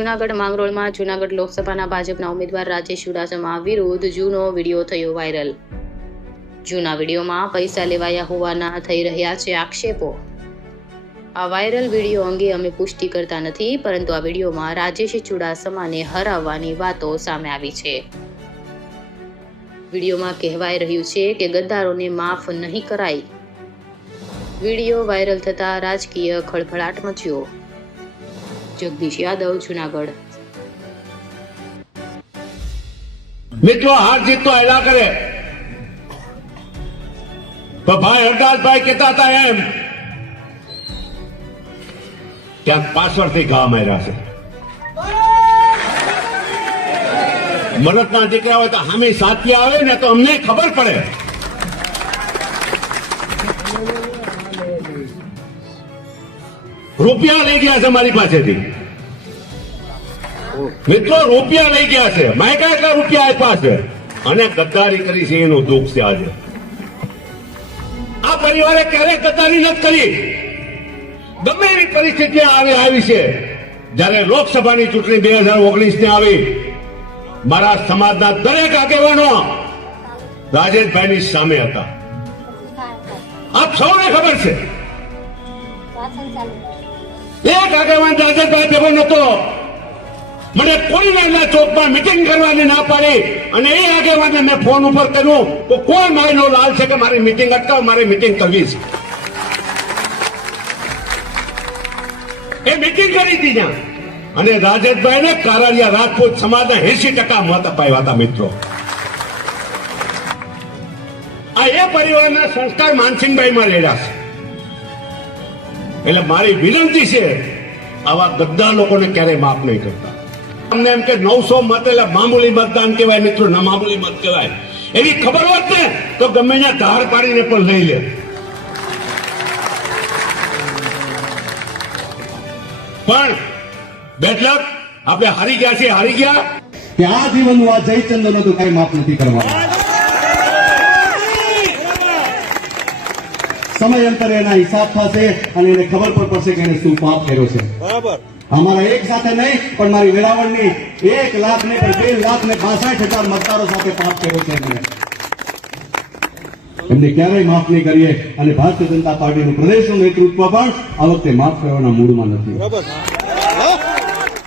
જૂનાગઢ માંગરોળમાં જૂનાગઢ લોકસભાના ભાજપના ઉમેદવાર રાજેશ ચુડાસમા વિરુદ્ધ જૂનો વિડીયો થયો વાયરલ। જૂના વિડીયોમાં પૈસા લેવાયા હોવાના થઈ રહ્યા છે આક્ષેપો। આ વાયરલ વિડીયો અંગે અમે પુષ્ટિ કરતા નથી, પરંતુ આ વિડીયોમાં રાજેશ ચુડાસમાને હરાવવાની વાતો સામે આવી છે। વિડીયોમાં કહેવાઈ રહ્યું છે કે ગદ્દારોને માફ નહીં કરાય। વિડીયો વાયરલ થતા રાજકીય ખળભળાટ મચ્યો। जगदीश यादव, जूनागढ़। मित्रों, हार जीत तो ऐला करे तो भाई हरदास भाई कहता था एम क्या पासवर्ड थी गांव में रहा से मरद ना दिखा हो तो हमें साथी आवे ने तो हमने खबर पड़े। રૂપિયા લઈ ગયા છે મારી પાસેથી મિત્રો, રૂપિયા લઈ ગયા છે, માયકા એટલા રૂપિયા આપ્યા છે અને ગદ્દારી કરી છે એનું દુઃખ છે। આજે આ પરિવારે ક્યારેય ગદ્દારી નથી કરી। ગમે એવી પરિસ્થિતિ આવી છે। જયારે લોકસભાની ચૂંટણી 2019 ની આવી, મારા સમાજના દરેક આગેવાનો રાજેશભાઈની સામે હતા। આપ સૌને ખબર છે, એક આગેવાન રાજેશભાઈ ભેગો નતો। મને કોઈના ચોકમાં મિટિંગ કરવાની ના પાડી અને એ આગેવાનને મેં ફોન ઉપર કર્યું તો કોઈ માયનો લાલ છે કે મારી મિટિંગ અટકાવ, મારી મિટિંગ કરવી છે। એ મિટિંગ કરી હતી ત્યાં અને રાજેશભાઈને કારાળિયા રાજપૂત સમાજના 80% મત અપાવ્યા હતા। મિત્રો, આ એ પરિવારના સંસ્કાર માનસિંહભાઈમાં રહેલા છે। એટલે મારી વિનંતી છે, આવા ગદ્દાર લોકોને ક્યારેય માફ નહીં કરતા। અમને એમ કે 900 મત એટલે મામૂલી મતદાન કહેવાય મિત્રો, ના મામૂલી મત કહેવાય। એવી ખબર હોત ને તો ગમે ત્યાં ધાર પાડીને પણ લઈ લે। પણ બેઠક આપણે હારી ગયા છીએ, હારી ગયા કે આ જીવનનું આ જયચંદ્રનો તો કઈ માફ નથી કરવાનું। સમયાંતરે એના હિસાબ થશે અને એને ખબર પણ પડશે કે એને શું પાપ કર્યો છે। બરાબર, અમારા એક સાથે નહીં પણ મારી વેરાવળની 1 લાખ ને 2,62,000 મતદારો સાથે પાપ કર્યો છે। એમને ક્યારેય માફ નહીં કરીએ અને ભારતીય જનતા પાર્ટીનું પ્રદેશનું નેતૃત્વ પણ આ વખતે માફ કરવાના મૂડમાં નથી।